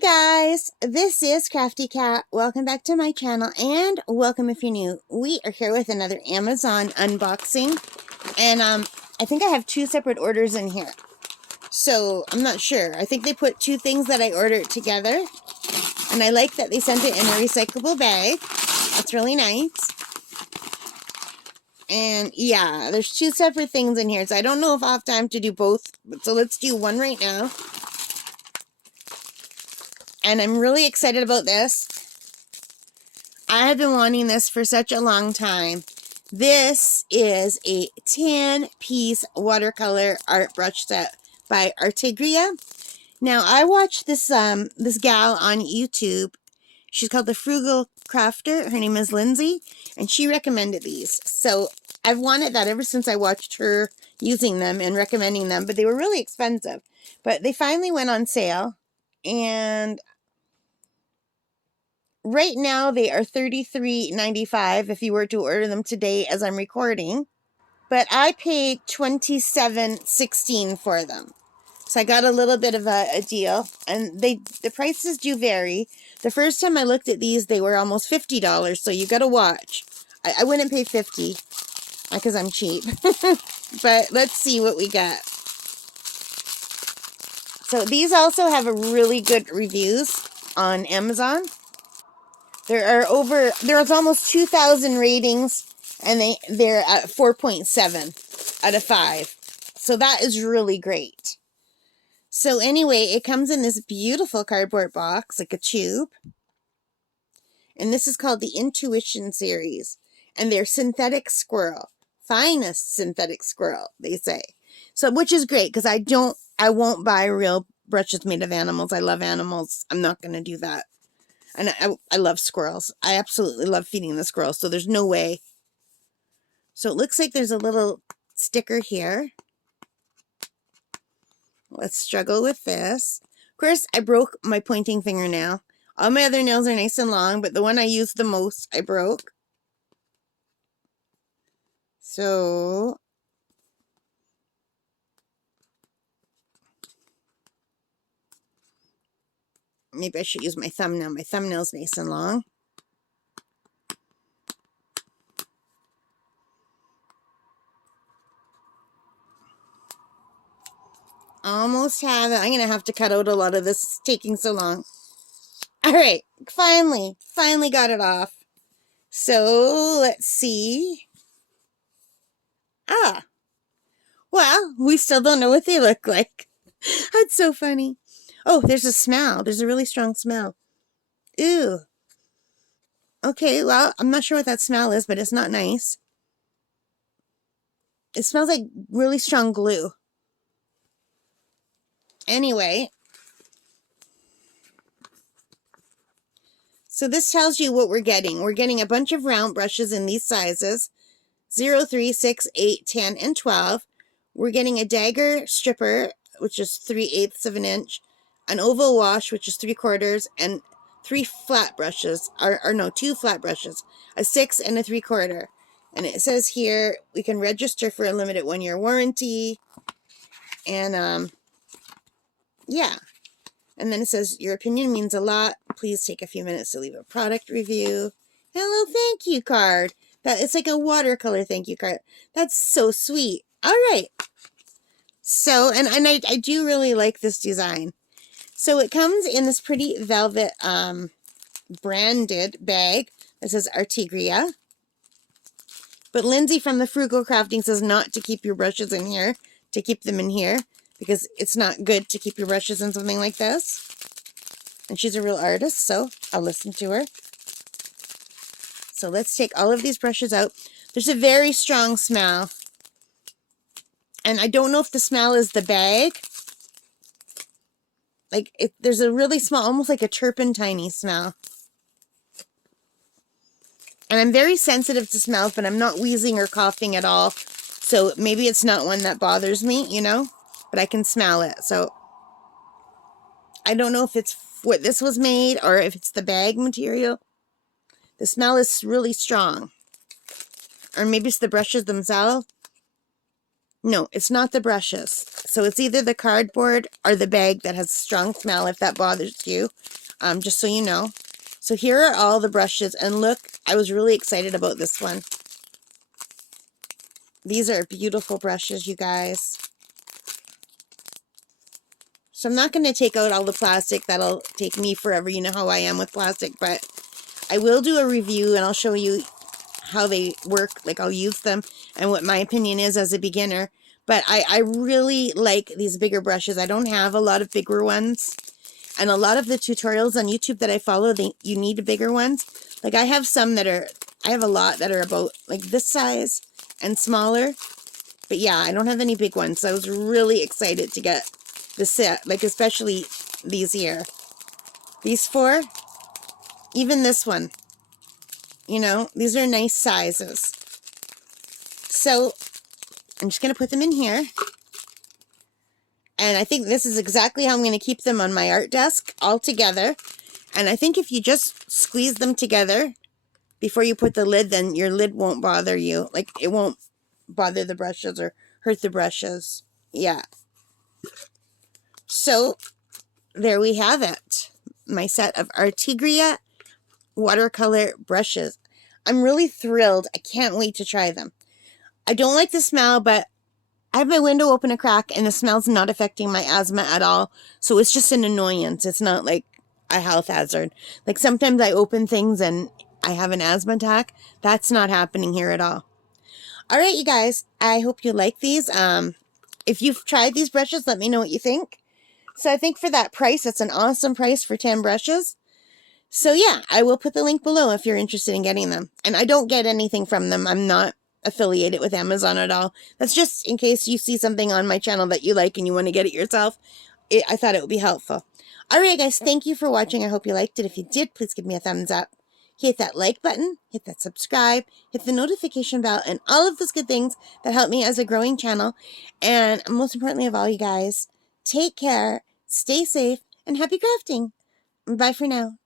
Guys, this is crafttykat. Welcome back to my channel and welcome if you're new. We are here with another Amazon unboxing and I think I have two separate orders in here. So I'm not sure. I think they put two things that I ordered together and I like that they sent it in a recyclable bag. That's really nice. And yeah, there's two separate things in here. So I don't know if I'll have time to do both. So let's do one right now. And I'm really excited about this. I have been wanting this for such a long time. This is a 10-piece watercolor art brush set by Artigria. Now, I watched this this gal on YouTube. She's called the Frugal Crafter. Her name is Lindsay, and she recommended these. So I've wanted that ever since I watched her using them and recommending them, but they were really expensive. But they finally went on sale, and right now they are $33.95 if you were to order them today as I'm recording. But I paid $27.16 for them. So I got a little bit of a deal. And the prices do vary. The first time I looked at these, they were almost $50. So you got to watch. I wouldn't pay $50 because I'm cheap. But let's see what we got. So these also have a really good reviews on Amazon. There's almost 2,000 ratings, and they're at 4.7 out of 5. So that is really great. So anyway, it comes in this beautiful cardboard box, like a tube. And this is called the Intuition series. And they're synthetic squirrel. Finest synthetic squirrel, they say. So, which is great, because I won't buy real brushes made of animals. I love animals. I'm not going to do that. And I love squirrels. I absolutely love feeding the squirrels, so there's no way. So it looks like there's a little sticker here. Let's struggle with this. Of course, I broke my pointing fingernail. All my other nails are nice and long, but the one I used the most, I broke. So maybe I should use my thumbnail. My thumbnail's nice and long. Almost have it. I'm going to have to cut out a lot of this. It's taking so long. All right. Finally got it off. So let's see. Well, we still don't know what they look like. That's so funny. Oh, there's a smell. There's a really strong smell. Ew. Okay, well, I'm not sure what that smell is, but it's not nice. It smells like really strong glue. Anyway. So this tells you what we're getting. We're getting a bunch of round brushes in these sizes. 0, 3, 6, 8, 10, and 12. We're getting a dagger stripper, which is 3/8 of an inch. An oval wash, which is 3/4, and 3 flat brushes, or no, 2 flat brushes, a 6 and a 3/4. And it says here we can register for a limited 1-year warranty. And yeah. And then it says your opinion means a lot. Please take a few minutes to leave a product review. Hello, thank you card. It's like a watercolor thank you card. That's so sweet. All right. So, and I do really like this design. So it comes in this pretty velvet branded bag that says Artigria. But Lindsay from the Frugal Crafting says not to keep your brushes in here, to keep them in here, because it's not good to keep your brushes in something like this. And she's a real artist, so I'll listen to her. So let's take all of these brushes out. There's a very strong smell. And I don't know if the smell is the bag. Like, there's a really small, almost like a turpentine-y smell. And I'm very sensitive to smells, but I'm not wheezing or coughing at all. So maybe it's not one that bothers me, you know? But I can smell it. So I don't know if it's what this was made or if it's the bag material. The smell is really strong. Or maybe it's the brushes themselves. No, it's not the brushes. So it's either the cardboard or the bag that has a strong smell, if that bothers you, just so you know. So here are all the brushes, and look, I was really excited about this one. These are beautiful brushes, you guys. So I'm not going to take out all the plastic. That'll take me forever. You know how I am with plastic, but I will do a review and I'll show you how they work. Like, I'll use them and what my opinion is as a beginner. But I really like these bigger brushes. I don't have a lot of bigger ones. And a lot of the tutorials on YouTube that I follow, you need bigger ones. Like, I have some that are, I have a lot that are about like this size and smaller. But yeah, I don't have any big ones. So I was really excited to get the set, like especially these here. These four, even this one. You know, these are nice sizes. So I'm just going to put them in here. And I think this is exactly how I'm going to keep them on my art desk all together. And I think if you just squeeze them together before you put the lid, then your lid won't bother you. Like, it won't bother the brushes or hurt the brushes. Yeah. So there we have it. My set of Artigria watercolor brushes. I'm really thrilled. I can't wait to try them. I don't like the smell, but I have my window open a crack and the smell's not affecting my asthma at all. So it's just an annoyance. It's not like a health hazard. Like, sometimes I open things and I have an asthma attack. That's not happening here at all. All right, you guys. I hope you like these. If you've tried these brushes, let me know what you think. So I think for that price, it's an awesome price for 10 brushes. So yeah, I will put the link below if you're interested in getting them. And I don't get anything from them. I'm not affiliated with Amazon at all. That's just in case you see something on my channel that you like and you want to get it yourself. I thought it would be helpful. Alright guys, thank you for watching. I hope you liked it. If you did, please give me a thumbs up. Hit that like button, hit that subscribe, hit the notification bell, and all of those good things that help me as a growing channel. And most importantly of all, you guys, take care, stay safe, and happy crafting. Bye for now.